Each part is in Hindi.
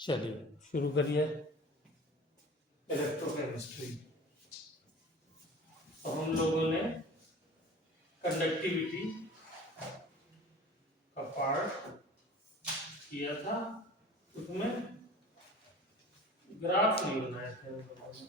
चलिए शुरू करिए इलेक्ट्रोकेमिस्ट्री। तो हम लोगों ने कंडक्टिविटी का पार्ट किया था, उसमें ग्राफ नहीं बनाए थे हम लोगों ने।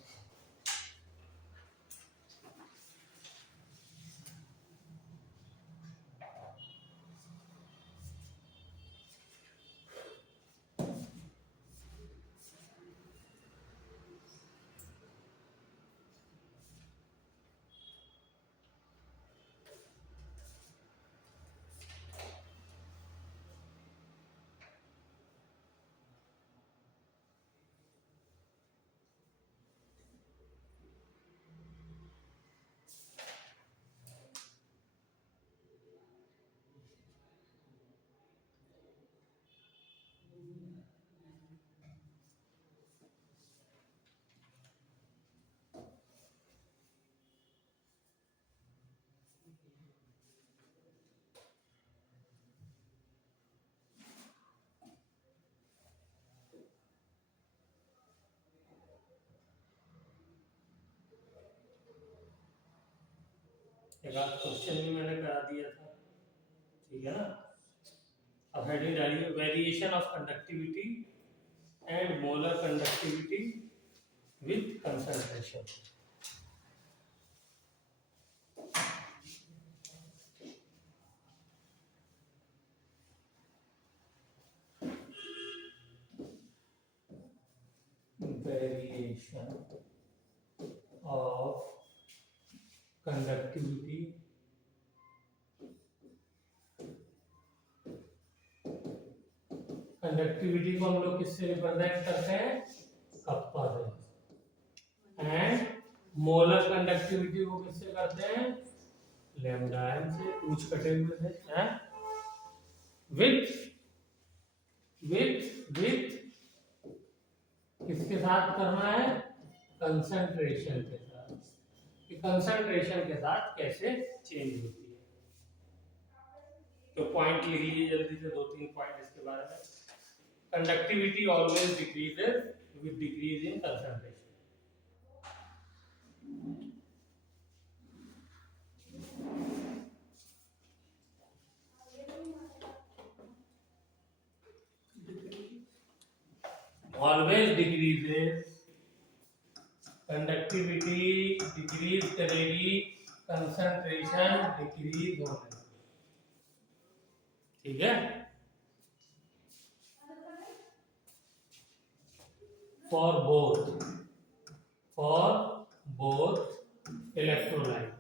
एक आध क्वेश्चन भी मैंने करा दिया था, ठीक है ना। अब हेडिंग डालिए variation of conductivity and molar conductivity with concentration. Variation of conductivity conductivity को हम लोग किससे रिप्रेजेंट करते हैं? कप्पा से। एंड मोलर कंडक्टिविटी को किससे करते हैं? लैम्डा एम से, पूछ कटे हुए से हैं। विथ विथ विथ किसके साथ करना है? कंसंट्रेशन के साथ। कि कंसंट्रेशन के साथ कैसे चेंज होती है। तो पॉइंट लिख लीजिए जल्दी से, दो तीन पॉइंट इसके बारे में। Conductivity always decreases with decrease in concentration. Always decreases, conductivity decrease करेगी, कंसंट्रेशन डिक्रीज होने, ठीक है। फॉर बोथ इलेक्ट्रोलाइट,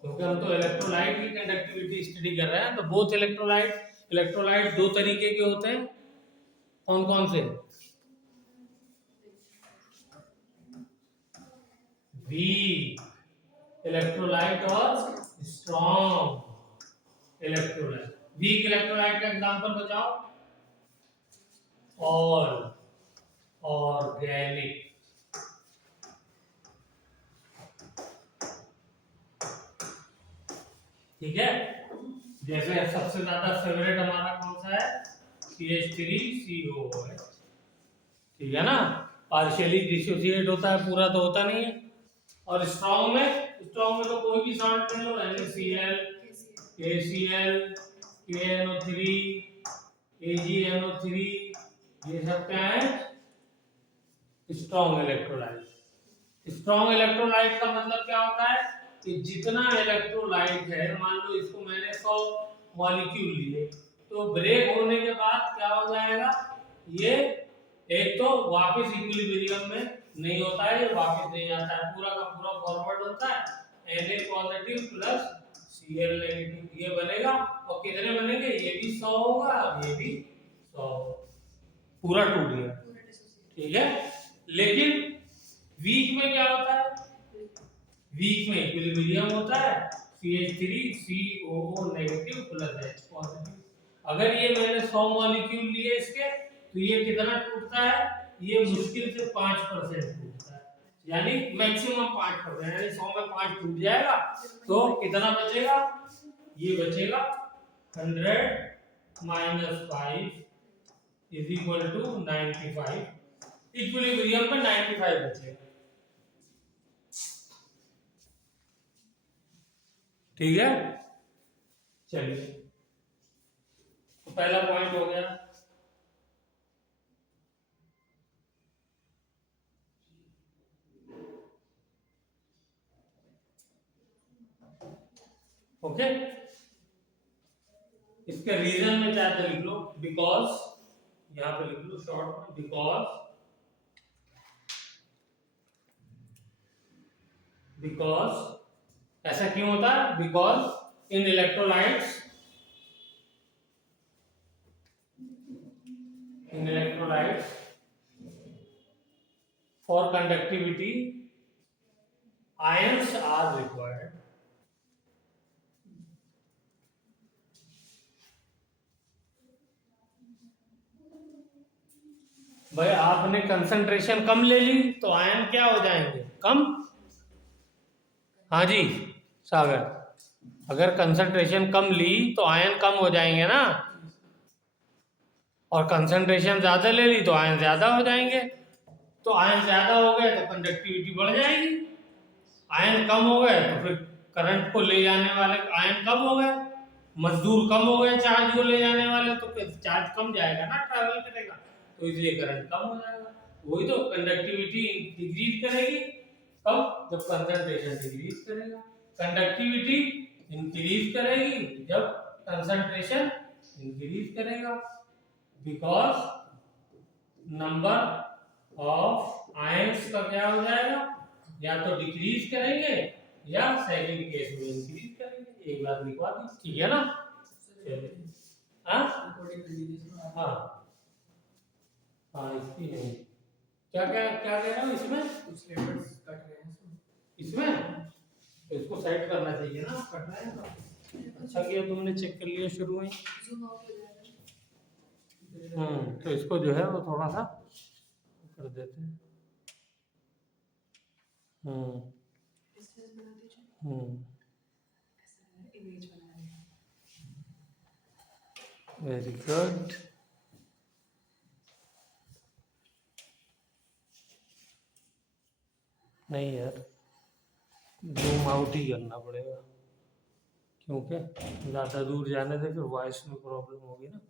क्योंकि हम तो इलेक्ट्रोलाइट की कंडक्टिविटी स्टडी कर रहे हैं। तो बोथ इलेक्ट्रोलाइट दो तरीके के होते हैं। कौन कौन से? वीक इलेक्ट्रोलाइट और स्ट्रॉन्ग इलेक्ट्रोलाइट। वीक इलेक्ट्रोलाइट का एग्जांपल बताओ। ऑल ऑर्गेनिक, ठीक है। जैसे सबसे ज्यादा फेवरेट हमारा कौन सा है? CH3CO है, ठीक है ना। पार्शियली डिसोसिएट होता है, पूरा तो होता नहीं है। और स्ट्रॉन्ग में तो कोई भी सॉल्ट ले लो, NaCl, KCl, KNO3, AgNO3, ये सब क्या है? Strong electrolyte. स्ट्रॉन्ग इलेक्ट्रोलाइट का मतलब क्या होता है? कि जितना इलेक्ट्रोलाइट है, मान लो इसको मैंने 100 मॉलिक्यूल लिए, तो ब्रेक होने के बाद क्या हो जाएगा? ये एक तो वापस इक्विलिब्रियम में नहीं होता है, ये वापस नहीं आता है, पूरा का पूरा फॉरवर्ड होता है। Na positive plus Cl negative, ये बनेगा। और कितने बनेंगे? ये भी 100 होगा, ये भी 100, पूरा टूट गया, ठीक है। लेकिन वीक में क्या होता है? वीक में इक्विलिब्रियम होता है, CH3COO negative plus H positive. अगर ये मैंने 100 मॉलिक्यूल लिए इसके, तो ये कितना टूटता है? ये मुश्किल से 5% टूटता है, यानी मैक्सिमम 5%, यानी 100 में 5 टूट जाएगा, तो कितना बचेगा? ये बचेगा 100 - 5 इज इक्वल टू 95। इक्विलिब्रियम पे 95 बचेगा। ठीक है, चलिए तो पहला पॉइंट हो गया। ओके, इसके रीजन में चाहे तो लिख लो, बिकॉज, यहां पे लिख लो शॉर्ट में, बिकॉज ऐसा क्यों होता है? Because in electrolytes for conductivity ions are required। भाई आपने कंसंट्रेशन कम ले ली तो आयन क्या हो जाएंगे? कम। हाँ जी सागर, अगर कंसंट्रेशन कम ली तो आयन कम हो जाएंगे ना, और कंसंट्रेशन ज्यादा ले ली तो आयन ज्यादा हो जाएंगे। तो आयन ज्यादा हो गए तो कंडक्टिविटी बढ़ जाएगी, आयन कम हो गए तो फिर करंट को ले जाने वाले आयन कम हो गए, मजदूर कम हो गए चार्ज को ले जाने वाले, तो चार्ज कम जाएगा ना, ट्रैवल करेगा, तो इसलिए करंट कम हो जाएगा। वही तो, कंडक्टिविटी डिक्रीज करेगी कब? जब कंसंट्रेशन डिक्रीज करेगा। कंडक्टिविटी इंक्रीज करेगी जब कंसंट्रेशन इंक्रीज करेगा, बिकॉज नंबर ऑफ आयंस का क्या हो जाएगा? या तो डिक्रीज करेंगे या सेकंड केस में इंक्रीज करेंगे। एक बार लिखवा दी, ठीक है ना? हाँ हाँ इसकी नहीं, क्या क्या क्या कह रहा हूँ इसमें? कुछ लेटर्स कट रहे हैं इसमें, तो इसको सेट करना चाहिए ना, कट रहा है तो। अच्छा किया तुमने चेक कर लिया शुरू में। तो इसको जो है वो थोड़ा सा कर देते हैं। Very good. नहीं यार, जूम आउट ही करना पड़ेगा, क्योंकि ज़्यादा दूर जाने से फिर वॉइस में प्रॉब्लम होगी ना।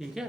ठीक है,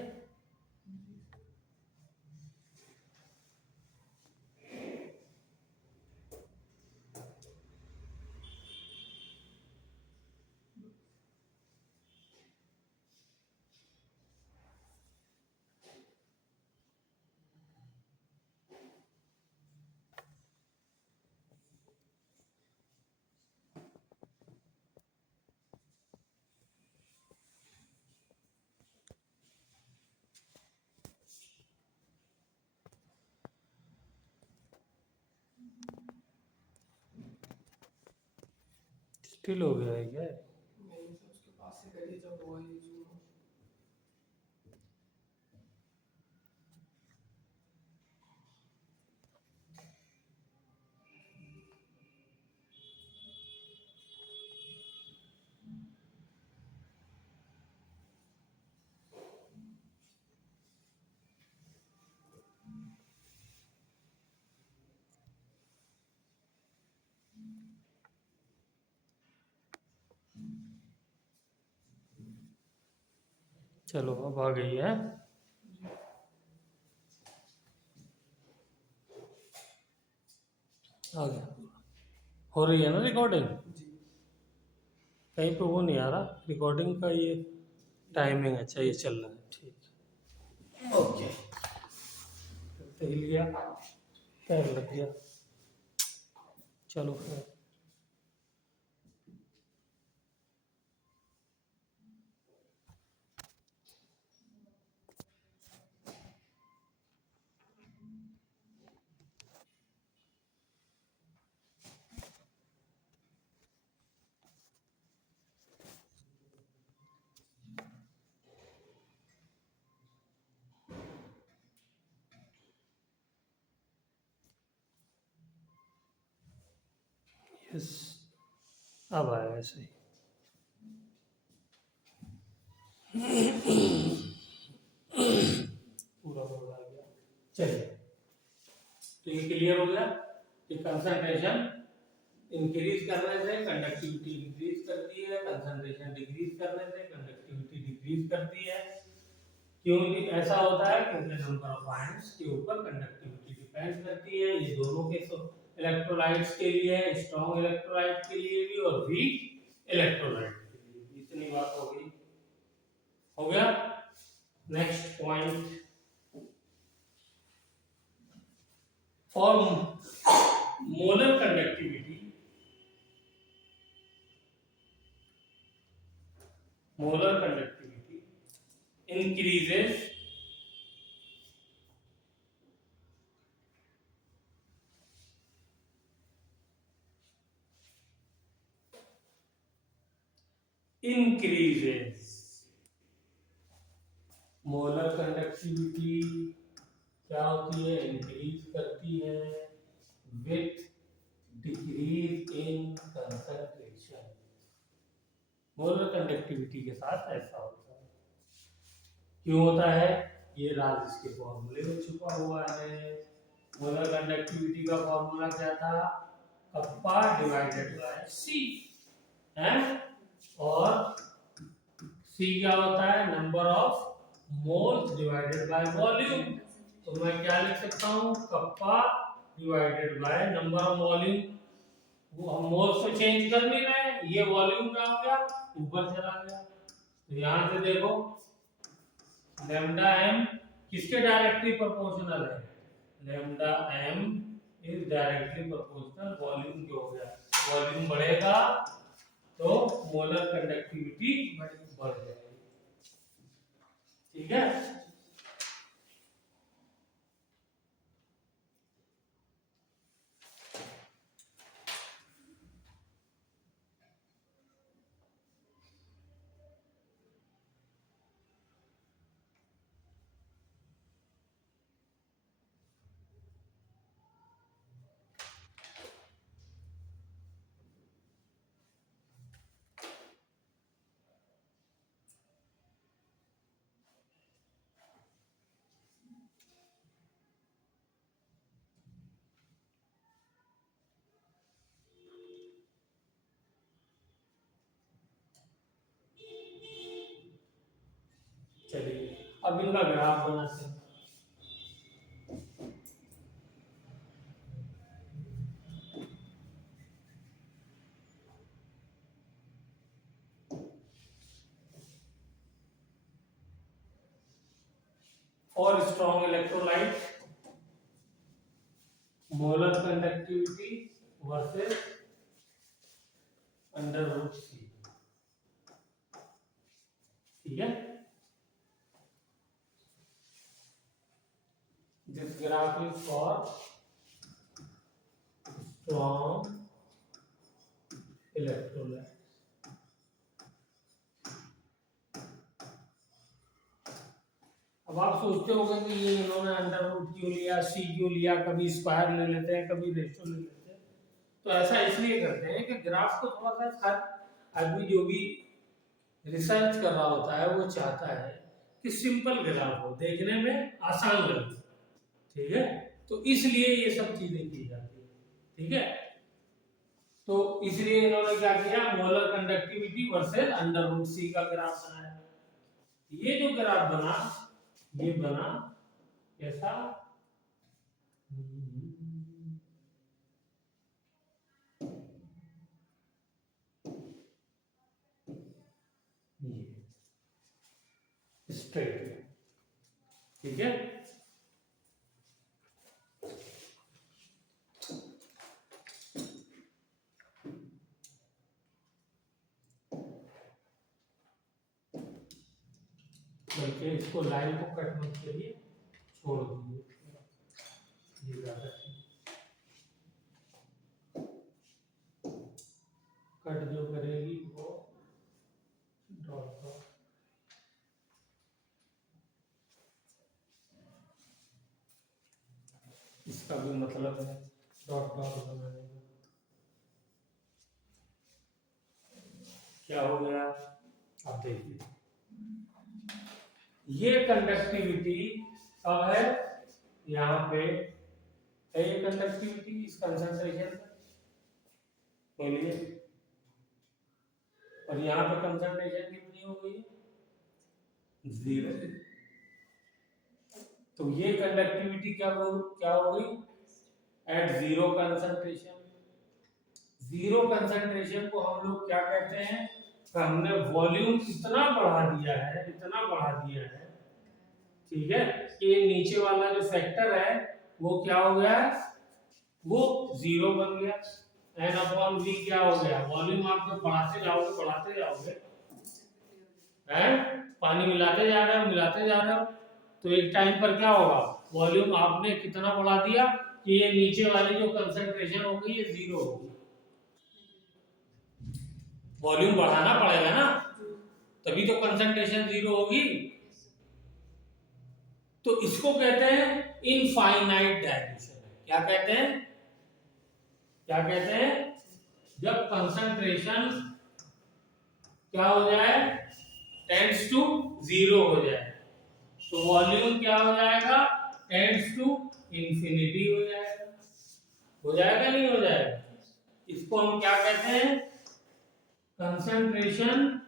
स्टिल हो गया है क्या? उसके पास से करिए जब वो चलो अब आ गई है। आ गया, हो रही है ना रिकॉर्डिंग? कहीं पे वो नहीं आ रहा रिकॉर्डिंग का, ये टाइमिंग अच्छा ये चल रहा है, ठीक। ओके, सही लिया। पैर लग गया। चलो फिर यस, अब आया ऐसे ही। पूरा पूरा आ गया। चलिए, तो ये क्लियर हो गया कि कंसंट्रेशन इंक्रीज करने से कंडक्टिविटी इंक्रीज करती है, कंसंट्रेशन डिक्रीज करने से कंडक्टिविटी डिक्रीज करती है। क्योंकि ऐसा होता है क्योंकि नंबर ऑफ आयंस के ऊपर कंडक्टिविटी डिपेंड करती है। ये दोनों के इलेक्ट्रोलाइट्स के लिए है, स्ट्रॉन्ग इलेक्ट्रोलाइट के लिए भी और वीक इलेक्ट्रोलाइट के लिए भी। इतनी बात हो गई, हो गया। Next point, for molar conductivity, molar conductivity increases molar conductivity क्या होती है, इंक्रीज करती है with decrease in concentration. Molar conductivity के साथ ऐसा होता है। क्यों होता है, ये राज इसके फॉर्मूले में छुपा हुआ है। मोलर कंडक्टिविटी का फॉर्मूला क्या था, कप्पा डिवाइडेड बाय सी है, और सी क्या होता है, number of moles divided by volume. तो मैं क्या लिख सकता हूँ, kappa divided by number of volume. वो हम मोल्स को चेंज कर नहीं रहे, ये वॉल्यूम क्या हो गया, ऊपर चला गया। तो यहां से देखो लैम्डा एम किसके डायरेक्टली प्रोपोर्शनल है, lambda M is directly proportional volume के हो गया। वॉल्यूम बढ़ेगा तो मोलर कंडक्टिविटी बढ़ जाएगी। ठीक है, चलिए अब इनका ग्राफ बनाते हैं। और strong electrolyte, molar conductivity versus under root C. ठीक है, this graph is for strong electrolyte. अब आप सोचते होंगे कि ये इन्होंने अंडर रूट क्यों लिया, सी क्यों लिया, कभी स्क्वायर ले लेते हैं, कभी रेशो ले लेते हैं। तो ऐसा इसलिए करते हैं कि ग्राफ को थोड़ा सा, हर आदमी जो भी रिसर्च कर रहा होता है वो चाहता है कि सिंपल ग्राफ हो, देखने में आसान लगे। ठीक है, तो इसलिए ये सब चीजें की जाती है। ठीक है, तो इसलिए इन्होंने क्या किया, molar conductivity versus under root C का ग्राफ बनाया। ये जो ग्राफ बना, ये बना कैसा, स्ट्रेट। ठीक है, देखिए इसको लाइन को कट मत करिए, छोड़ दीजिए, ये ज्यादा ठीक। कट जो करेगी वो डॉट डॉट, इसका भी मतलब है डॉट डॉट बनाने का। क्या हो गया आप देखिए, ये कंडक्टिविटी अब है यहाँ पे है, ये कंडक्टिविटी इस कंसंट्रेशन बोलिए, और यहाँ पे कंसंट्रेशन कितनी हो गई, 0। तो ये कंडक्टिविटी क्या हो गई at zero concentration. Zero concentration को हम लोग क्या कहते हैं, हमने वॉल्यूम इतना बढ़ा दिया है, इतना बढ़ा दिया है, ठीक है, कि नीचे वाला जो फैक्टर है वो क्या हो गया है, वो 0 बन गया। एन अपॉन वी क्या हो गया, वॉल्यूम आप जब बढ़ाते जाओगे हैं, पानी मिलाते जा रहे हो, तो एक टाइम पर क्या होगा, वॉल्यूम आपने कितना बढ़ा दिया कि ये नीचे वाली जो कंसंट्रेशन हो गई ये 0 हो गई। वॉल्यूम बढ़ाना पड़ेगा ना, तभी तो कंसंट्रेशन 0 होगी। तो इसको कहते हैं इनफाइनाइट डायल्यूशन। क्या कहते हैं, क्या कहते हैं, जब कंसंट्रेशन क्या हो जाए, टेंड्स टू 0 हो जाए, तो वॉल्यूम क्या हो जाएगा, टेंड्स टू इंफिनिटी हो जाएगा। हो जाएगा नहीं हो जाएगा, इसको हम क्या कहते हैं, कंसंट्रेशन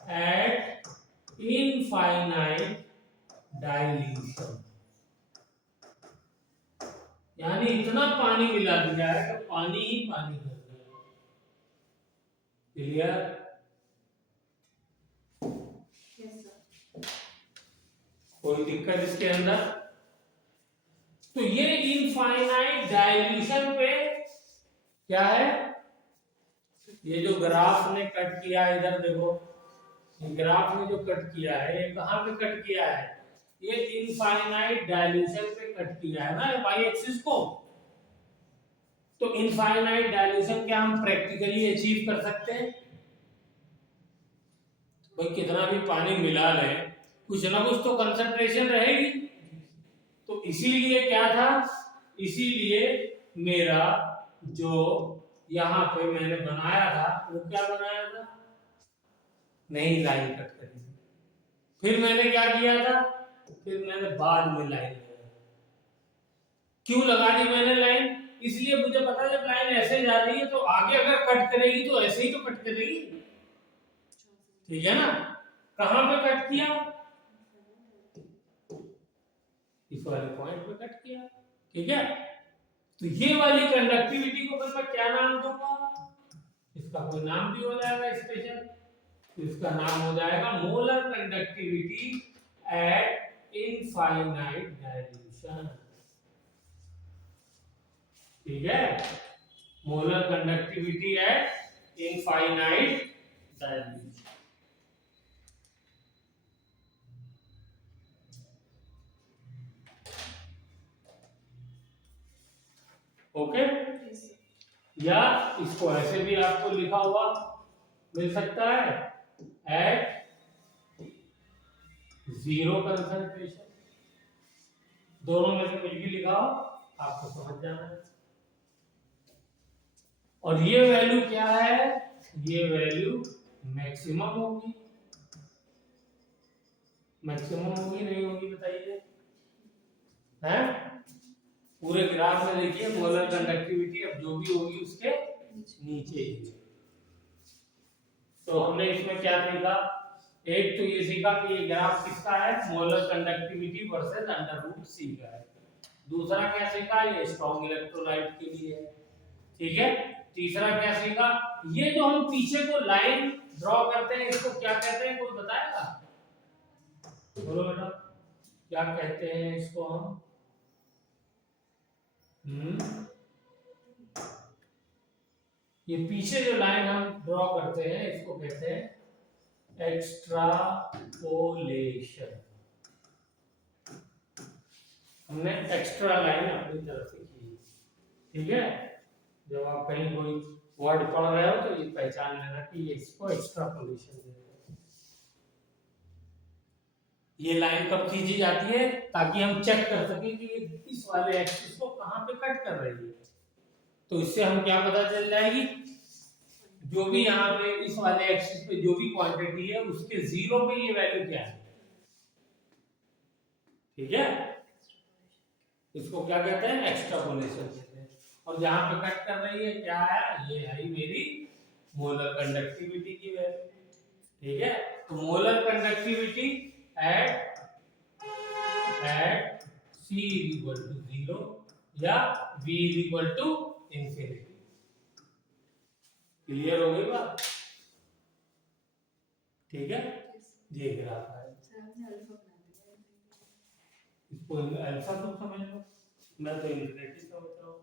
एट इनफाइनाइट डाइल्यूशन। यानी इतना पानी मिला दिया है कि पानी ही पानी कर दिया। क्लियर? कोई दिक्कत इसके अंदर? तो ये इनफाइनाइट डाइल्यूशन पे क्या है, ये जो ग्राफ ने कट किया है, इधर देखो, ये ग्राफ ने जो कट किया है, ये कहां पे कट किया है, ये इनफाइनाइट डाइल्यूशन पे कट किया है ना, वाई एक्सिस को। तो इनफाइनाइट डाइल्यूशन क्या हम प्रैक्टिकली अचीव कर सकते हैं? भाई कितना भी पानी मिला लें, कुछ ना कुछ तो कंसंट्रेशन रहेगी। तो इसीलिए क्या था, इसीलिए मेरा जो यहाँ पे मैंने बनाया था वो क्या बनाया था, नई लाइन कट करी। फिर मैंने क्या किया था, फिर मैंने बाद में लाइन लगाई। क्यों लगा दी मैंने लाइन, इसलिए मुझे पता है जब लाइन ऐसे जा रही है तो आगे अगर कट करेगी तो ऐसे ही तो कट करेगी, ठीक है ना। कहां पे कट किया, इस वाले पॉइंट पे कट किया, ठीक है। तो ये वाली कंडक्टिविटी को मैं क्या नाम दूंगा, इसका कोई नाम भी हो जाएगा स्पेशल, तो इसका नाम हो जाएगा molar conductivity at infinite dilution, ठीक है, molar conductivity at infinite dilution. Okay, या इसको ऐसे भी आपको लिखा हुआ मिल सकता है, एट जीरो कंसंट्रेशन। दोनों में से कुछ भी लिखा हो आपको समझ जाना है। और ये वैल्यू क्या है, ये वैल्यू मैक्सिमम होगी, मैक्सिमम होगी नहीं होगी बताइए, हैं? पूरे ग्राफ में देखिए मोलर कंडक्टिविटी अब जो भी होगी उसके नीचे ही। तो हमने इसमें क्या सीखा, एक तो ये सीखा कि ये ग्राफ किसका है, molar conductivity versus under root C का है। दूसरा क्या सीखा, ये स्ट्रॉन्ग इलेक्ट्रोलाइट के लिए है, ठीक है। तीसरा क्या सीखा, ये जो हम पीछे को लाइन ड्रॉ करते हैं इसको क्या कहते हैं, कोई बताएगा, बोलो बेटा क्या कहते हैं इसको हम, ये पीछे जो लाइन हम ड्रॉ करते हैं इसको कहते हैं एक्सट्रापोलेशन, हमने एक्स्ट्रा लाइन अपनी तरफ से की, ठीक है। जब आप कहीं कोई वर्ड पढ़ रहे हो तो ये पहचान लेना कि ये इसको एक्स्ट्रापोलेशन है। ये लाइन कब खींची जाती है, ताकि हम चेक कर सकें कि ये इस वाले एक्सिस को कहां पे कट कर रही है। तो इससे हम क्या पता चल जाएगी, जो भी यहाँ पे इस वाले एक्सिस पे जो भी क्वांटिटी है उसके जीरो पे ये वैल्यू क्या है, ठीक है। इसको क्या कहते हैं, एक्स्ट्रापोलेशन कहते हैं। और जहां पे कट कर रही है क्या है, ये है मेरी मोलर कंडक्टिविटी की वैल्यू, ठीक है। तो molar conductivity at C equal to 0 या V equal to infinity. Clear हो गई बात, ठीक है। ये ग्राफ है, इसको अल्फा तो समझ लो, मैं तो इंफिनिटी समझ रहा हूँ,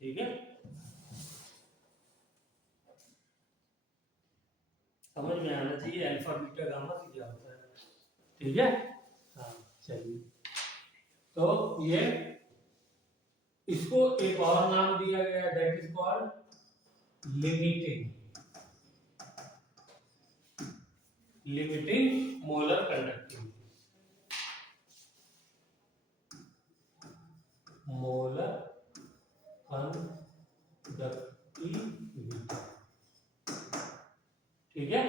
ठीक है। समझ में आना चाहिए अल्फा बीटा गामा से क्या होता है, ठीक है। हाँ चलिए, तो ये इसको एक और नाम दिया गया, that is called limiting molar conductivity, molar conductivity, ठीक है।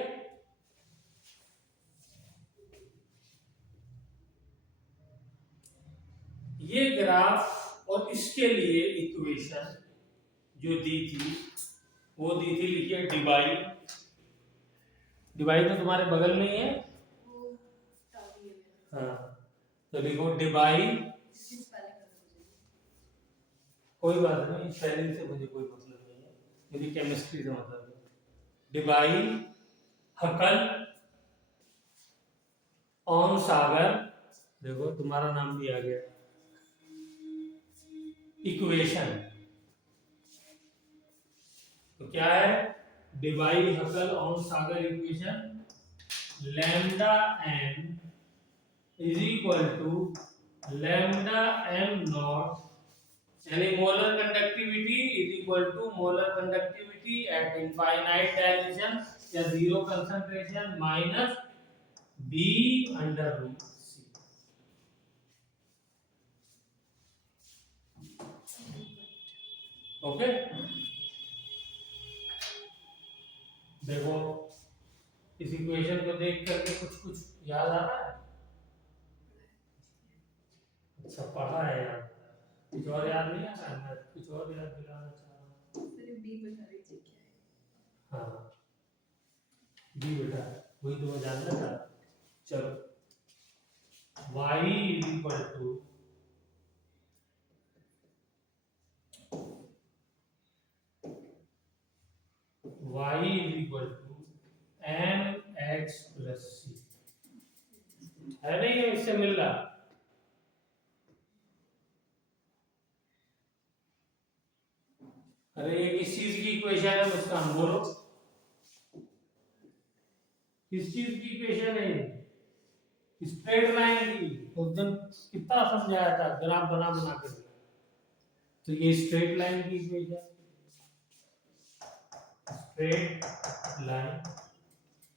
ये ग्राफ और इसके लिए इक्वेशन जो दी थी वो दी थी, लिखिए डिवाई, डिवाई तो तुम्हारे बगल में ही है, हाँ तो लिखो डिवाई, कोई बात नहीं, स्पेलिंग से मुझे कोई मतलब नहीं है, मुझे केमिस्ट्री से मतलब है। डिवाई हकल ऑन सागर, देखो तुम्हारा नाम भी आ गया, इक्वेशन तो क्या है, Debye Hückel Onsager equation, lambda M is equal to lambda M nought, यानी molar conductivity is equal to molar conductivity at infinite dilution या zero concentration minus B under root C. Okay, देखो इस इक्वेशन को देख करके कुछ कुछ याद आ रहा है, अच्छा पढ़ा है यार, कुछ और याद नहीं आ रहा है, मैं कुछ और याद दिलाना चाह रहा हूँ, सिर्फ बी बता दीजिए क्या है। हाँ बी बेटा वही तो मैं जानना था, चलो y is equal to mx plus C, है नहीं, इससे मिल रहा, अरे ये किस चीज की इक्वेशन है मुस्कान, बोलो किस चीज की इक्वेशन है, स्ट्रेट लाइन की, उस दिन कितना समझाया था ग्राफ बना बना के, तो ये स्ट्रेट लाइन की इक्वेशन, स्ट्रेट लाइन,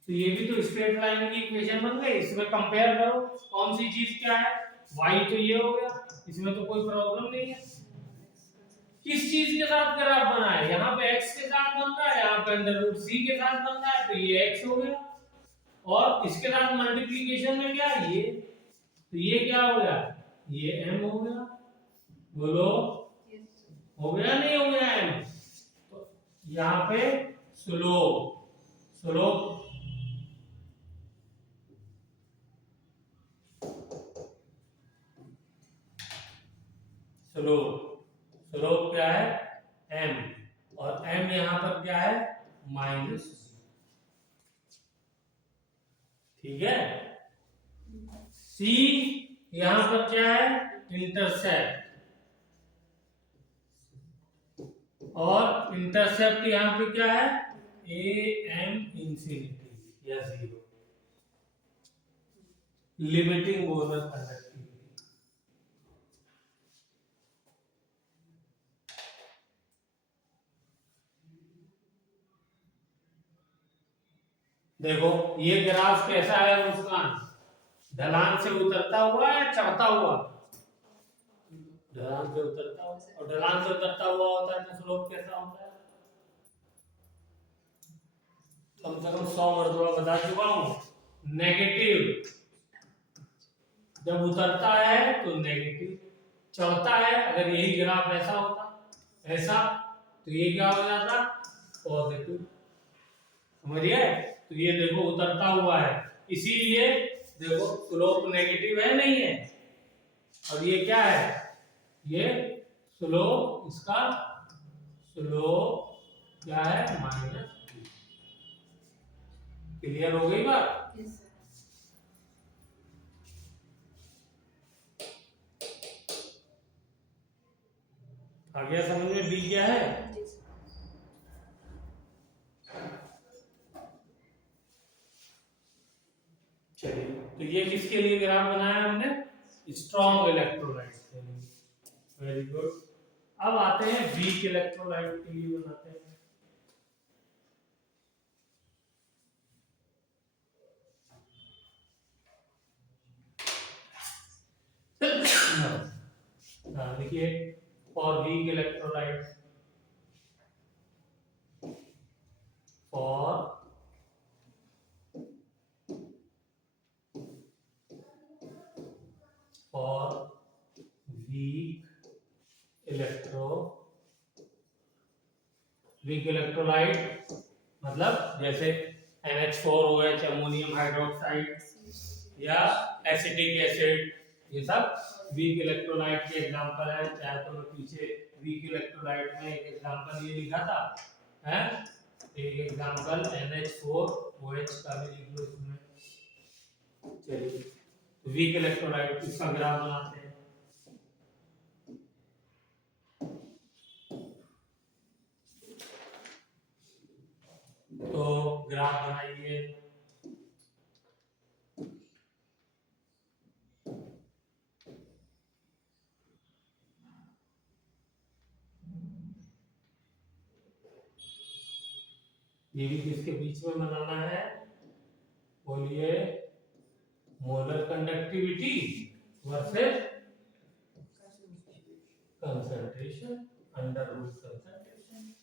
तो ये भी तो स्ट्रेट लाइन की इक्वेशन बन गई। इसमें कंपेयर करो कौन सी चीज क्या है, y तो ये हो गया, इसमें तो कोई प्रॉब्लम नहीं है। किस चीज के साथ ग्राफ बना है, यहाँ पे x के साथ बन रहा है, यहाँ पे अंडर रूट c के साथ बन रहा है, तो ये x हो गया, और इसके साथ मल्टीप्लिकेशन में क्या ये, तो ये क्या हो गया, ये m हो गया, बोलो हो गया नहीं हो गया m, तो यहाँ पे स्लोप, स्लोप स्लोप, स्लोप क्या है m, और m यहां पर क्या है माइनस, ठीक है। c यहां पर क्या है इंटरसेप्ट, और इंटरसेप्ट यहां पे क्या है a m इंफिनिटी, या 0, लिमिटिंग मोलर कंडक्टिविटी। देखो ये ग्राफ कैसा है मुस्कान, ढलान से उतरता हुआ या चढ़ता हुआ? ढलान से उतरता हुआ, और ढलान से उतरता हुआ होता है तो स्लोप कैसा होता है? कम से कम 100 मरतबा बता चुका हूं, नेगेटिव। जब उतरता है तो नेगेटिव, चढ़ता है अगर यही ग्राफ ऐसा होता, ऐसा, तो ये क्या हो जाता? पॉजिटिव। समझिए? तो ये देखो उतरता हुआ है, इसीलिए देखो स्लोप नेगेटिव है, नहीं है? और ये क्या है? ये स्लोप, इसका स्लोप क्या है? -। क्लियर हो गई बात? आ गया समझ में बी क्या है? चलिए, तो ये किसके लिए ग्राफ बनाया हमने? स्ट्रॉन्ग इलेक्ट्रोलाइट के लिए। Very good. अब आते हैं वीक इलेक्ट्रोलाइट के लिए बनाते हैं। देखिए, for weak electrolyte, for weak electrolyte मतलब जैसे NH4OH, अमोनियम हाइड्रोक्साइड या एसिटिक एसिड, ये सब वीक इलेक्ट्रोलाइट के एग्जांपल है। चाहे तो मैं पीछे वीक इलेक्ट्रोलाइट में एक एग्जांपल ये लिखा था, है एक एग्जांपल NH4OH का भी लिख लो इसमें। चलिए, वीक इलेक्ट्रोलाइट इसका ग्राफ बनाते हैं। तो ग्राफ बनाइए। ये भी किसके बीच में बनाना है? बोलिए, molar conductivity versus concentration, under root concentration.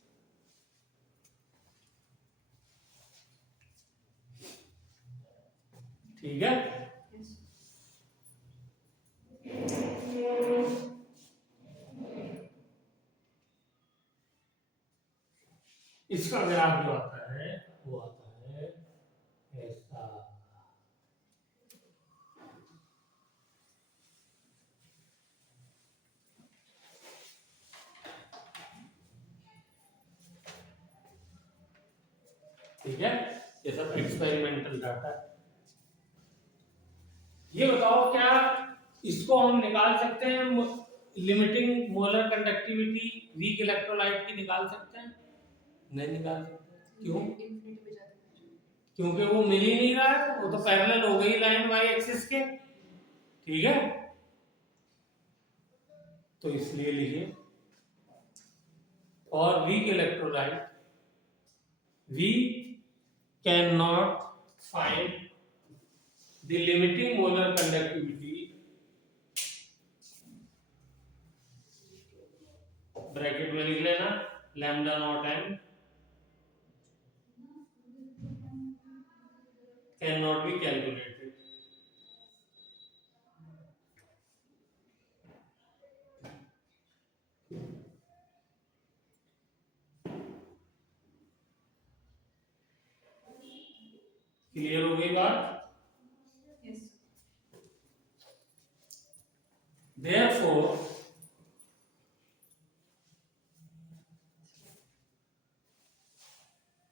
ठीक है? इसका ग्राफ जो आता है वो आता है ऐसा। ठीक है? ये सब एक्सपेरिमेंटल डाटा है। ये बताओ क्या इसको हम निकाल सकते हैं? Limiting molar conductivity weak electrolyte की निकाल सकते हैं? नहीं निकाल सकते। क्यों? क्योंकि वो मिल ही नहीं रहा है, वो तो पैरेलल हो गई लाइन वाई एक्सिस के। ठीक है? तो इसलिए लिखिए, और weak electrolyte we can not find the limiting molar conductivity, bracket में लिख लेना, lambda not M can not be calculated. Clear हो गई बात? Therefore,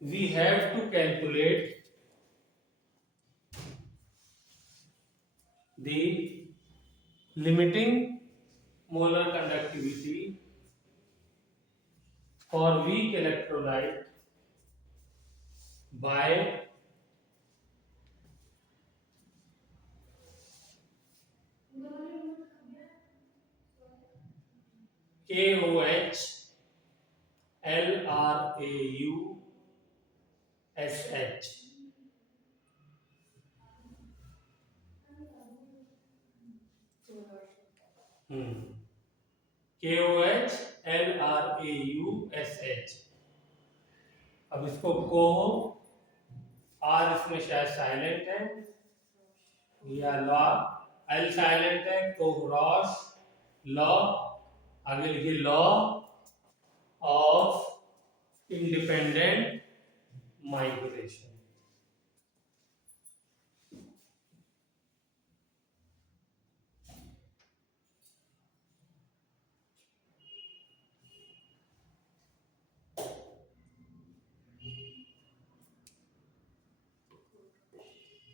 we have to calculate the limiting molar conductivity for weak electrolyte by KOH LRAUSH। KOH LRAUSH। अब इसको कहो, आर इसमें शायद साइलेंट है या लॉ, एल साइलेंट है तो क्रॉस लॉ, आगे लिखिए लॉ ऑफ इंडिपेंडेंट माइग्रेशन।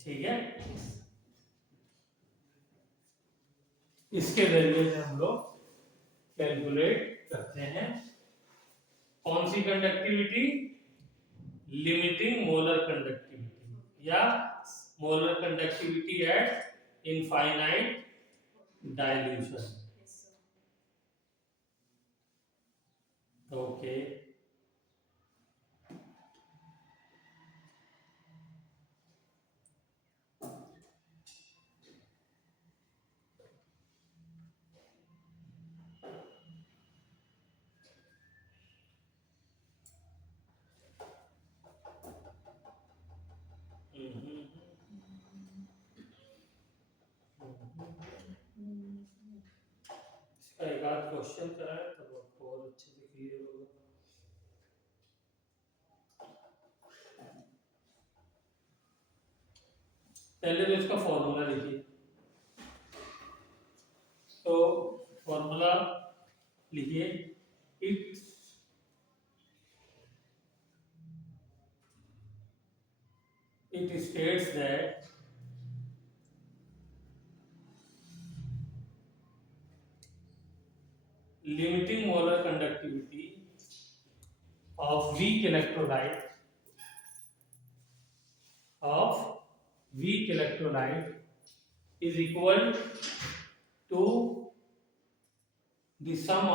ठीक है, इसके जरिए से हम लोग कैलकुलेट करते हैं कौन सी कंडक्टिविटी, लिमिटिंग मोलर कंडक्टिविटी या molar conductivity at infinite dilution. Okay, इसका एक आध क्वेश्चन कराए तो आपको और अच्छे से क्लियर होगा। पहले तो इसका फॉर्मूला लिखिए, तो फॉर्मूला लिखिए, it states that limiting molar conductivity of weak electrolyte is equal to the sum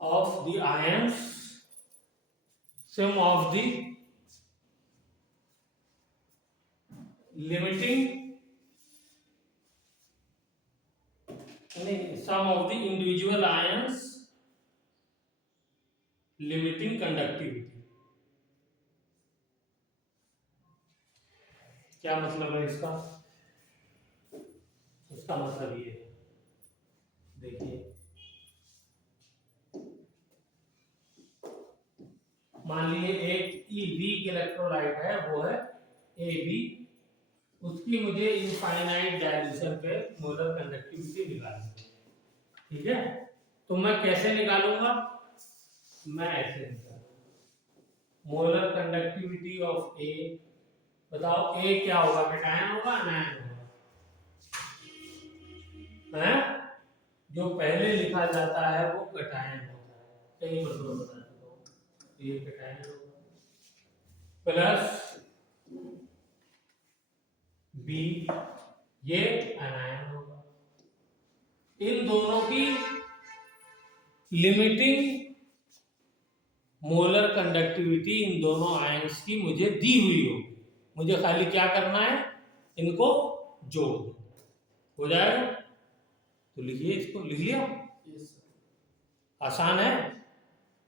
of the ions, sum of the limiting, sum of the individual ions limiting conductivity। क्या मतलब है इसका? इसका मतलब ये है, देखिए, मान लीजिए एक वीक इलेक्ट्रोलाइट है, वो है AB, उसकी मुझे इनफाइनाइट डाइल्यूशन पे मोलर कंडक्टिविटी निकालनी है। ठीक है, तो मैं कैसे निकालूंगा? मैं ऐसे निकालूंगा मोलर कंडक्टिविटी ऑफ A। बताओ A क्या होगा? कैटायन होगा, एनायन होगा? है, जो पहले लिखा जाता है वो कैटायन होता है। कई मतलब बता देता हूं, ये कैटायन होगा प्लस B, ये एनायन होगा। इन दोनों की लिमिटिंग मोलर कंडक्टिविटी इन दोनों आयंस की मुझे दी हुई होगी, मुझे खाली क्या करना है? इनको जोड़ दो, हो जाएगा। तो लिखिए, इसको लिख लिया, आसान है,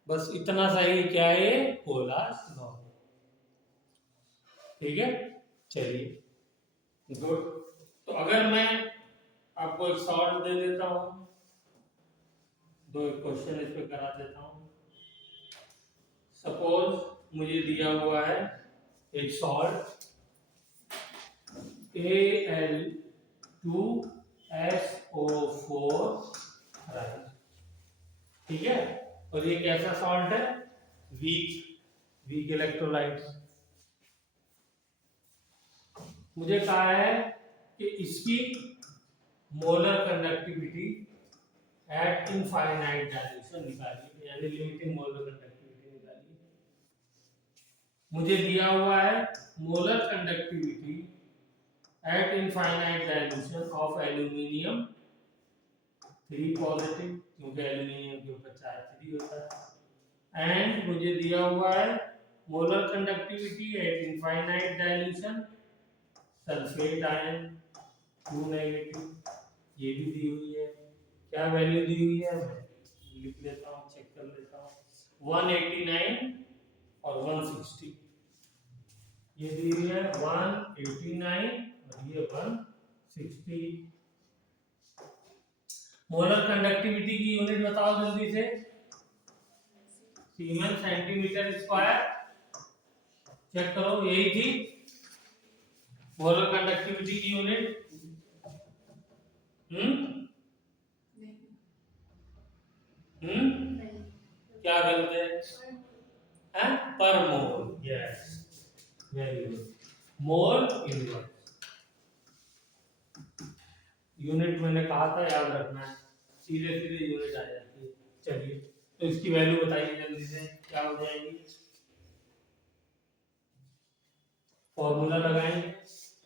बस इतना सही क्या है, पोलर लॉ। ठीक है, चलिए गुड। तो अगर मैं आपको एक सॉल्व दे देता हूं, दो क्वेश्चन इस पे करा देता हूं। सपोज मुझे दिया हुआ है एक सॉल्ट Al2SO4, ठीक है, और ये कैसा सॉल्ट है? Weak electrolyte. मुझे कहा है कि इसकी molar conductivity at infinite dilution निकालिए, यानी लिमिटिंग मोलर कंडक्टिविटी निकालिए। मुझे दिया हुआ है molar conductivity at infinite dilution of aluminium 3 positive, क्योंकि एल्यूमिनियम के ऊपर चार्ज 3 होता है, एंड मुझे दिया हुआ है molar conductivity at infinite dilution sulphate ion 2 negative, ये भी दी हुई है। क्या वैल्यू दी हुई है मैं लिख लेता हूँ, चेक कर लेता हूँ। 189 और 160 ये दी हुई है, 189 और ये 160। मोलर कंडक्टिविटी की यूनिट बताओ जल्दी से, सीमेंस सेंटीमीटर स्क्वायर। चेक करो, यही थी मोलर कंडक्टिविटी की यूनिट। क्या गलत है? Per mole, yes, very good, mole inverse. Unit मैंने कहा था याद रखना है, सीधे सीधे यूनिट आ जाती है। चलिए, तो इसकी वैल्यू बताइए जल्दी से, क्या हो जाएगी? फॉर्मूला लगाएंगे,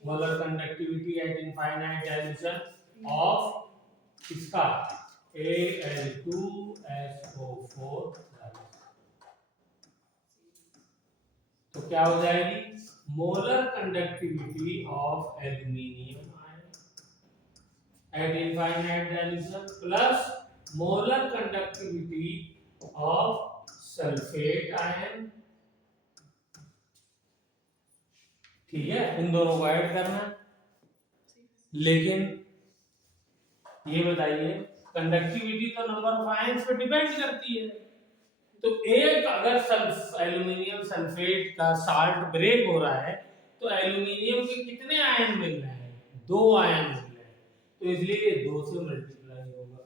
molar conductivity at infinite dilution of इसका Al2SO4, तो क्या हो जाएगी? Molar conductivity of aluminium eight infinite dilution plus molar conductivity of sulphate ion. ठीक है, इन दोनों को ऐड करना। लेकिन ये बताइए, कंडक्टिविटी तो नंबर ऑफ आयंस पे डिपेंड करती है। तो एक अगर एल्यूमिनियम सल्फेट का साल्ट ब्रेक हो रहा है तो एल्यूमिनियम के कितने आयन मिल रहे हैं? 2 आयन मिल रहे हैं, तो इसलिए 2 से मल्टीप्लाई होगा।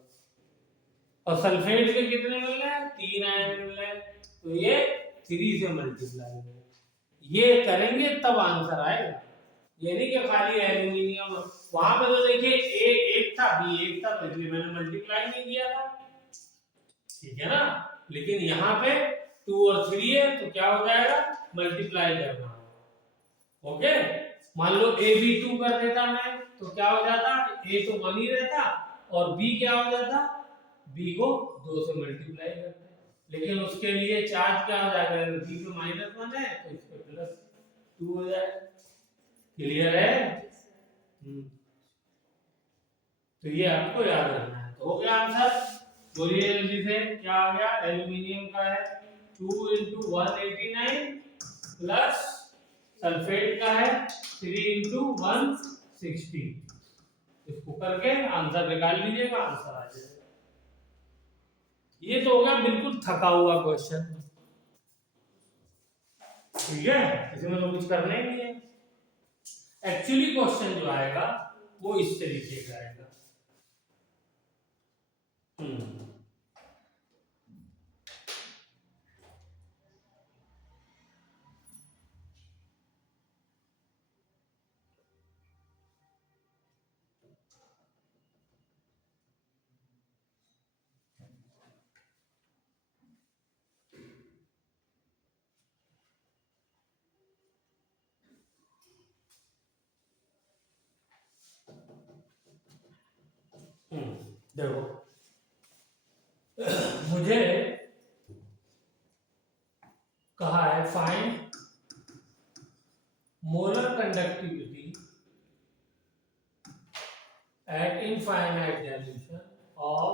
और सल्फेट के कितने मिल रहे हैं? 3 आयन मिल रहे हैं, तो ये 3 से मल्टीप्लाई होगा। ये करेंगे तब आंसर आएगा, ये नहीं कि खाली एल्यूमिनियम। वहां पे तो देखिए ए एक था, बी एक था, तो इसलिए मैंने मल्टीप्लाई नहीं किया था, ठीक है ना। लेकिन यहाँ पे 2 और 3 है, तो क्या हो जाएगा? मल्टीप्लाई करना होगा। ओके, मान लो ए बी 2 कर देता मैं, तो क्या हो जाता? ए तो 1 ही रहता, और बी क्या हो जाता? बी को 2 से मल्टीप्लाई करते हैं, लेकिन उसके लिए चार्ज क्या हो जाएगा? बी पे -1 है तो इस पे +2 हो जाएगा। क्लियर है? तो ये आपको याद रखना है। तो हो गया आंसर, बोलिए जल्दी से, क्या आ गया? एल्यूमिनियम का है 2 × 189 प्लस सल्फेट का है 3 × 160। इसको करके आंसर निकाल लीजिएगा, आंसर आ जाएगा। ये तो हो गया बिल्कुल थका हुआ क्वेश्चन, ठीक है, इसमें तो कुछ करना ही नहीं है। एक्चुअली क्वेश्चन जो आएगा वो इस तरीके का आएगा। देखो, मुझे कहा है find molar conductivity at infinite dilution of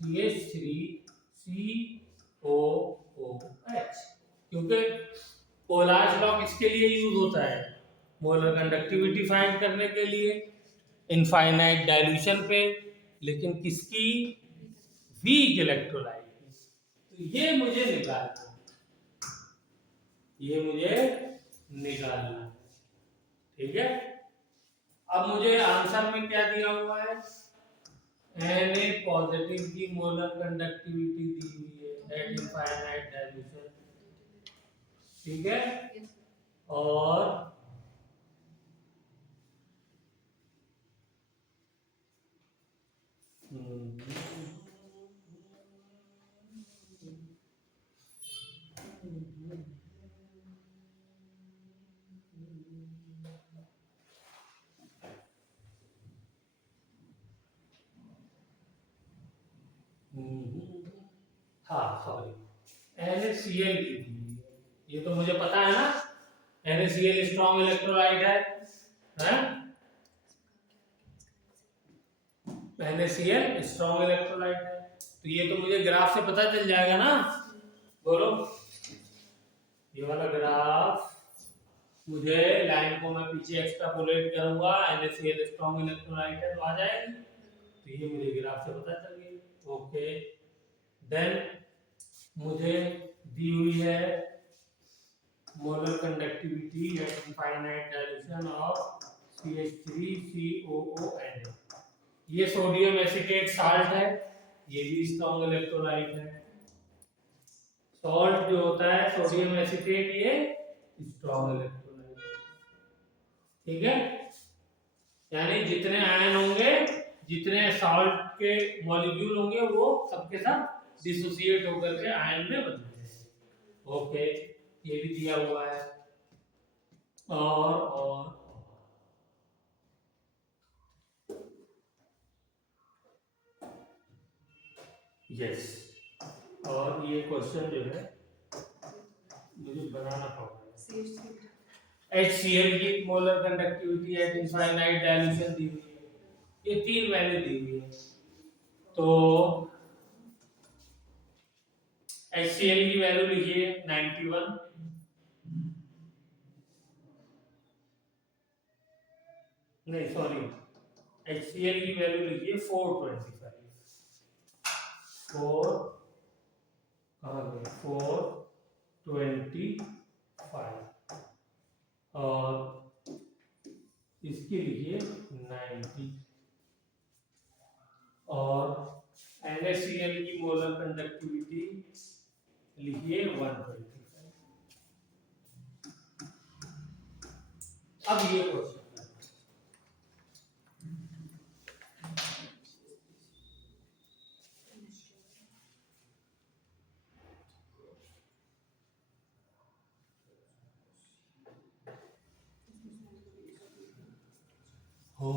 CH3COOH, क्योंकि कोलाज लॉ किसके लिए यूज होता है? मोलर कंडक्टिविटी फाइंड करने के लिए इनफाइनाइट डाइल्यूशन पे, लेकिन किसकी? वीक इलेक्ट्रोलाइट की। तो ये मुझे निकालना है, ये मुझे निकालना है, ठीक है। अब मुझे आंसर में क्या दिया हुआ है? Na पॉजिटिव की मोलर कंडक्टिविटी दी हुई है एट इनफाइनाइट डाइल्यूशन, ठीक है। और NaCl की दी हुई है, ये तो मुझे पता है ना। NaCl स्ट्रॉन्ग इलेक्ट्रोलाइट है? NaCl स्ट्रॉन्ग इलेक्ट्रोलाइट है, तो ये तो मुझे ग्राफ से पता चल जाएगा ना। बोलो, ये वाला ग्राफ मुझे लाइन को मैं पीछे एक्सट्रापोलेट करूंगा, NaCl स्ट्रॉन्ग इलेक्ट्रोलाइट है तो आ जाएगी, तो ये मुझे ग्राफ से पता चल गई। ओके, देन मुझे दी हुई है molar conductivity at infinite dilution of CH3COONA। ये सोडियम एसीटेट साल्ट है, ये भी स्ट्रॉन्ग इलेक्ट्रोलाइट है। सॉल्ट जो होता है सोडियम एसीटेट, ये स्ट्रॉन्ग इलेक्ट्रोलाइट है, ठीक है। यानी जितने आयन होंगे, जितने सॉल्ट के मॉलिक्यूल होंगे, वो सबके साथ डिसोसिएट होकर के आयन में बदल जाएंगे। ओके, ये भी दिया हुआ है। और यस, और ये क्वेश्चन जो है मुझे बनाना पड़ेगा। HCl की molar conductivity at infinite dilution दी हुई है, ये 3 वैल्यू दी हुई है। तो HCl की वैल्यू लिखिए 91, नहीं सॉरी, HCl की वैल्यू लिखिए 425, 425, और इसके लिए 90, और NaCl की मोलर कंडक्टिविटी लिखिए 125। अब ये क्वेश्चन हो।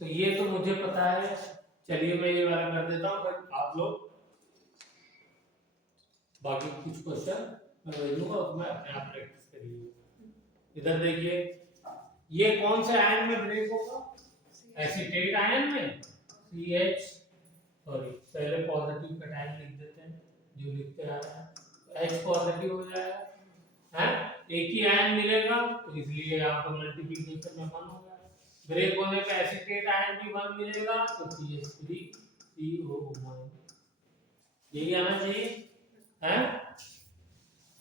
तो ये तो मुझे पता है, चलिए मैं ये वाला कर देता हूँ, फिर आप लोग बाकी कुछ क्वेश्चन मैं भेजूंगा, उसमें अपने आप प्रैक्टिस करिए। इधर देखिए, ये कौन से आयन में ब्रेक होगा? एसीटेट आयन में, CH, सॉरी पहले पॉजिटिव कैटायन लिख देते हैं जो लिखते आ रहा है, H पॉजिटिव हो जाएगा, है एक ही आयन मिलेगा, तो इसलिए आपको मल्टीप्लिकेशन में 1 होगा। ब्रेक होने पे एसीटेट आयन भी 1 मिलेगा, तो CH3COO, यही आना चाहिए, है।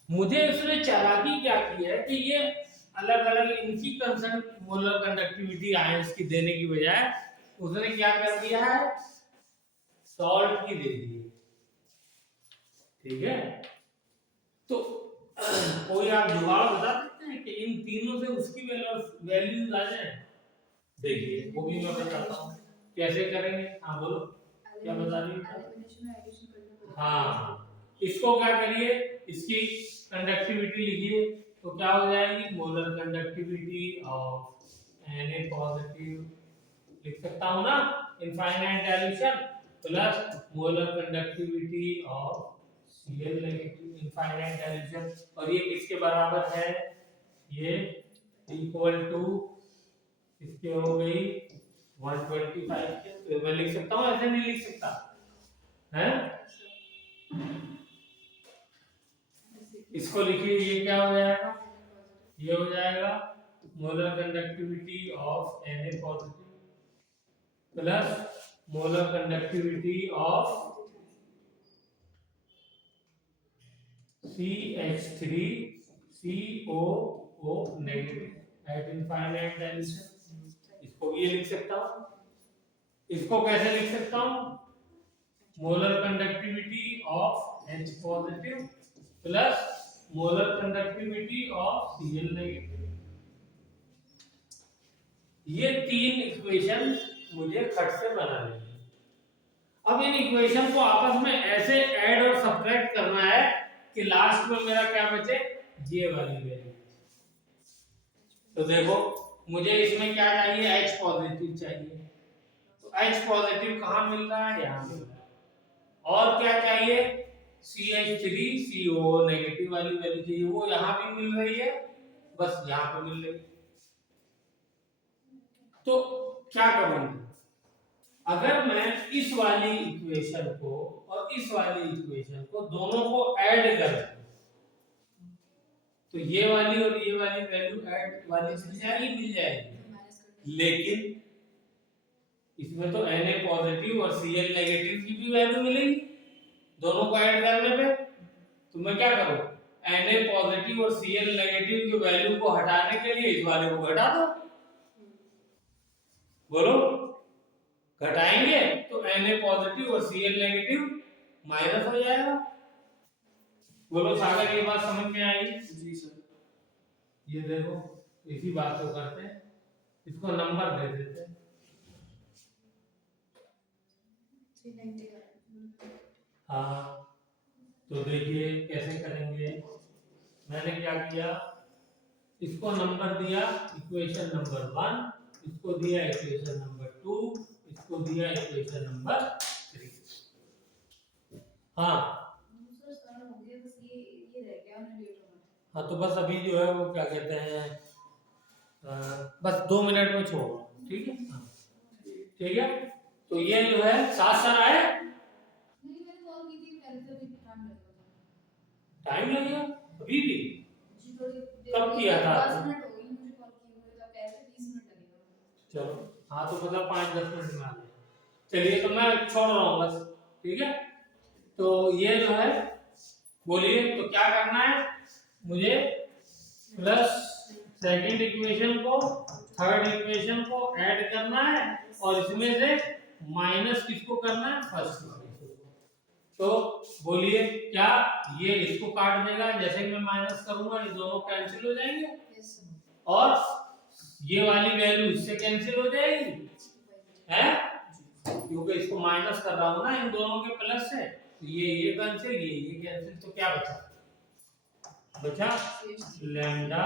मुझे इसमें चालाकी क्या की है कि ये अलग अलग इनकी कंसर्न मोलर कंडक्टिविटी आयंस की देने की बजाय उसने क्या कर दिया है, सॉल्ट की दे दी, ठीक है। तो कोई आप जुगाड़ बता सकते हैं कि इन तीनों से उसकी वैल्यूज आ जाए? देखिए वो भी मैं बताता हूँ कैसे करेंगे। हाँ बोलो, क्या बता रही है? हाँ, इसको क्या करिए, इसकी कंडक्टिविटी लिखिए, तो क्या हो जाएगी, molar conductivity of Na positive लिख सकता हूँ ना, infinite dilution, plus molar conductivity of Cl negative infinite dilution, और ये किसके बराबर है, ये इक्वल टू इसके हो गई 125 के। तो मैं लिख सकता हूँ, ऐसे नहीं लिख सकता है? इसको लिखिए, ये क्या हो जाएगा, ये हो जाएगा molar conductivity of Na positive plus molar conductivity of CH3COO negative eight infinite dilution. इसको भी ये लिख सकता हूँ, इसको कैसे लिख सकता हूँ, molar conductivity of H positive plus molar conductivity of Cl negative. ये 3 इक्वेशन मुझे खट से बनानी है। अब इन इक्वेशन को आपस में ऐसे ऐड और सब्ट्रैक्ट करना है कि लास्ट में मेरा क्या बचे, ये वाली वैल्यू। तो देखो मुझे इसमें क्या चाहिए, H पॉजिटिव चाहिए। तो H पॉजिटिव कहाँ मिल रहा है, यहाँ मिल रहा है। और क्या चाहिए, CH3CO नेगेटिव वाली वैल्यू चाहिए, वो यहाँ भी मिल रही है, बस यहाँ पे मिल रही है। तो क्या करूंगा, अगर मैं इस वाली इक्वेशन को और इस वाली इक्वेशन को दोनों को ऐड कर दूं, तो ये वाली और ये वाली वैल्यू ऐड वाली मिल जाएगी, लेकिन इसमें तो Na पॉजिटिव और Cl नेगेटिव की भी वैल्यू मिलेगी दोनों को ऐड करने पे। तो मैं क्या करूं, Na पॉजिटिव और Cl नेगेटिव की वैल्यू को हटाने के लिए इस वाले को घटा दो। बोलो, घटाएंगे तो Na पॉजिटिव और Cl नेगेटिव माइनस हो जाएगा। बोलो सागर, ये बात समझ में आई? जी सर। ये देखो, इसी बात को करते हैं, इसको नंबर दे देते हैं। हाँ, तो देखिए कैसे करेंगे। मैंने क्या किया, इसको नंबर दिया इक्वेशन नंबर 1, इसको दिया इक्वेशन नंबर 2, इसको दिया इक्वेशन नंबर 3। हाँ हाँ, तो बस अभी जो है वो क्या कहते हैं, बस 2 मिनट में छोड़ो, ठीक है? हाँ ठीक है। तो ये जो है साथ साथ आए, टाइम लगेगा अभी भी। कब किया था? चलो हाँ, तो मतलब 5-10 मिनट में आ जाए। चलिए, तो मैं छोड़ रहा हूँ बस, ठीक है? तो ये जो है, बोलिए तो क्या करना है मुझे, प्लस सेकंड इक्वेशन को थर्ड इक्वेशन को ऐड करना है और इसमें से माइनस किसको करना है, फर्स्ट इक्वेशन को। तो बोलिए क्या ये इसको काट देगा, जैसे मैं माइनस करूंगा ये दोनों कैंसिल हो जाएंगे, और ये वाली वैल्यू इससे कैंसिल हो जाएगी, है? क्योंकि इसको माइनस कर रहा हूं ना इन दोनों के प्लस से, तो ये कैंसिल, ये कैंसिल, तो क्या बचा lambda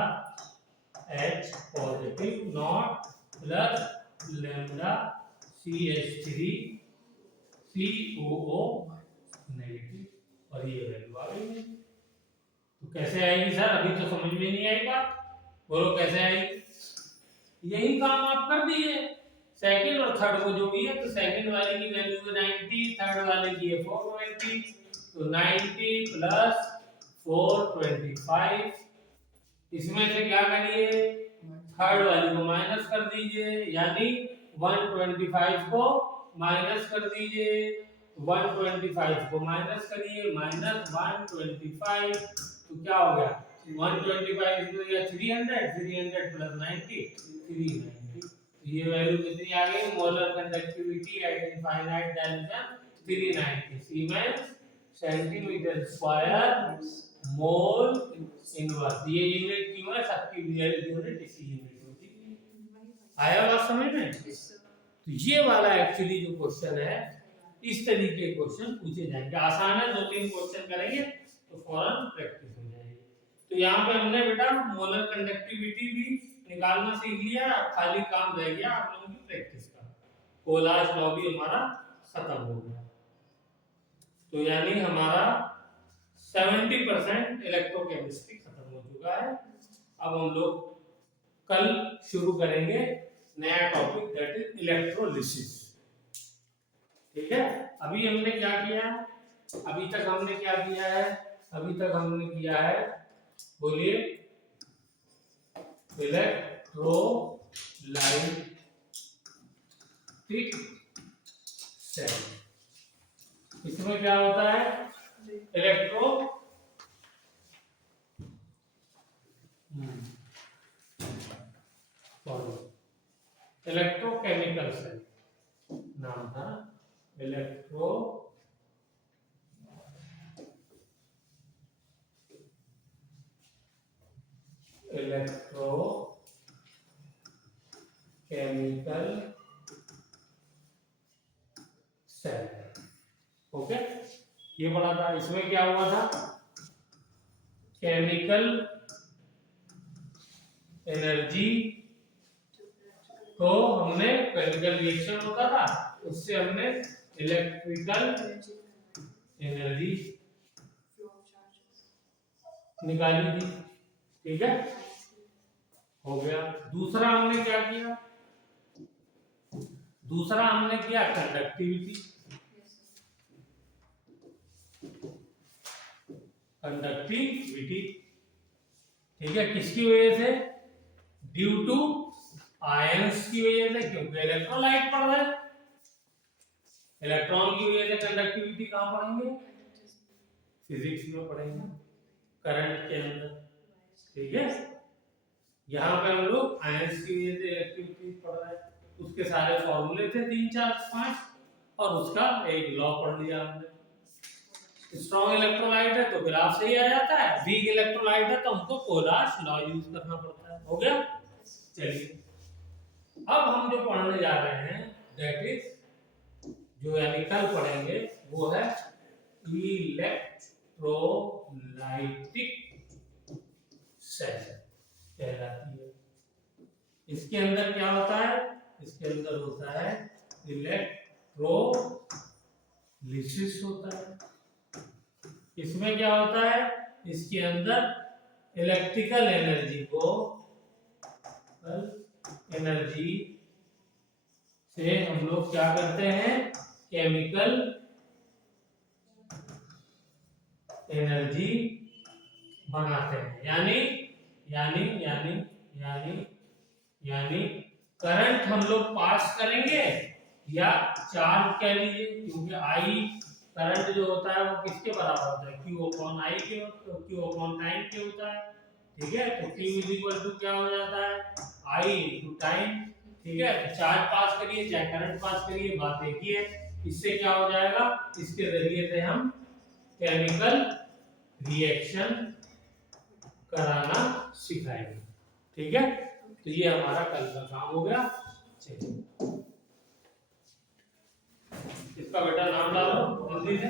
H positive not plus lambda CH3 COO negative, और ये वैल्यू आ गई। तो कैसे आएगी सर, अभी तो समझ में नहीं आई बात, बोलो कैसे आएगी? यही काम आप कर दिए, सेकंड और थर्ड को जो भी है, तो सेकंड वाले की वैल्यू है 90, थर्ड वाले की है 420, तो 90 प्लस 425, इसमें से क्या करिए, थर्ड वाली को माइनस कर दीजिए, यानी 125 को माइनस कर दीजिए, 125 को माइनस करिए, माइनस 125, तो क्या हो गया, 125 तो या 300, 300 प्लस 90, 390। ये वैल्यू कितनी आ गई, molar conductivity at infinite dimension 390 siemens centimetre square mole inverse. ये यूनिट क्यों है, सबकी यूनिट इसी यूनिट होती है। आया बात समझ में? तो ये वाला एक्चुअली जो क्वेश्चन है, इस तरीके के क्वेश्चन पूछे जाएंगे, आसान है, 2-3 क्वेश्चन करेंगे तो फौरन प्रैक्टिस हो जाएगी। तो यहाँ पे हमने बेटा मोलर कंडक्टिविटी भी निकालना सीख लिया, खाली काम रह गया आप लोगों की प्रैक्टिस का। कोलाज लॉ भी हमारा खत्म हो गया, तो यानी हमारा 70% इलेक्ट्रोकेमिस्ट्री खत्म हो चुका है। अब हम लोग कल शुरू करेंगे नया टॉपिक, दैट इज इलेक्ट्रोलिसिस, ठीक है? अभी हमने क्या किया, अभी तक हमने क्या किया है, अभी तक हमने किया है, बोलिए, इलेक्ट्रोलाइटिक सेल। इसमें क्या होता है, इलेक्ट्रोकेमिकल सेल नाम था, इलेक्ट्रोकेमिकल सेल। ओके, ये पढ़ा था। इसमें क्या हुआ था, केमिकल एनर्जी तो हमने केमिकल रिएक्शन होता था, उससे हमने इलेक्ट्रिकल एनर्जी निकाली थी। ठीक है, हो गया। दूसरा हमने क्या किया? दूसरा हमने किया कंडक्टिविटी। कंडक्टिविटी, ठीक है, किसकी वजह से? ड्यू टू आयंस की वजह से, क्योंकि इलेक्ट्रोलाइट पढ़ रहे हैं। इलेक्ट्रॉन की वजह से कंडक्टिविटी कहाँ पढ़ेंगे? फिजिक्स में पढ़ेंगे, करंट के अंदर। ठीक है, यहाँ पे हम लोग आयंस की वजह से इलेक्ट्रिसिटी पढ़ रहे हैं। उसके सारे फॉर्मूले थे 3 4 5 और उसका एक लॉ पढ़ लिया हमने। स्ट्रॉन्ग इलेक्ट्रोलाइट है तो ग्राफ सही आ जाता है, वीक इलेक्ट्रोलाइट है तो हमको कोलाश लॉ यूज करना पड़ता है। हो गया। चलिए अब हम जो पढ़ने जा रहे हैं दैट इज, जो यानी कल पढ़ेंगे, वो है इलेक्ट्रोलाइटिक सेल कहलाती है। इसके अंदर क्या होता है? इसके अंदर होता है इलेक्ट्रोलिसिस होता है। इसमें क्या होता है? इसके अंदर इलेक्ट्रिकल एनर्जी को एनर्जी से हम लोग क्या करते हैं? केमिकल एनर्जी बनाते हैं। यानी यानी यानी यानी यानी करंट हम लोग पास करेंगे या चार्ज कह लीजिए, क्योंकि आई करंट जो होता है वो किसके बराबर होता है? Q अपॉन आई के, तो Q अपॉन टाइम के होता है। ठीक है, तो Q इज इक्वल टू क्या हो जाता है? I into time. ठीक है, तो चार्ज पास करिए चाहे करंट पास करिए, बात एक ही है। इससे क्या हो जाएगा? इसके जरिए से हम केमिकल रिएक्शन कराना सिखाएंगे। ठीक है, तो ये हमारा कल का काम हो गया। चलिए इसका बेटा नाम डालो जल्दी से।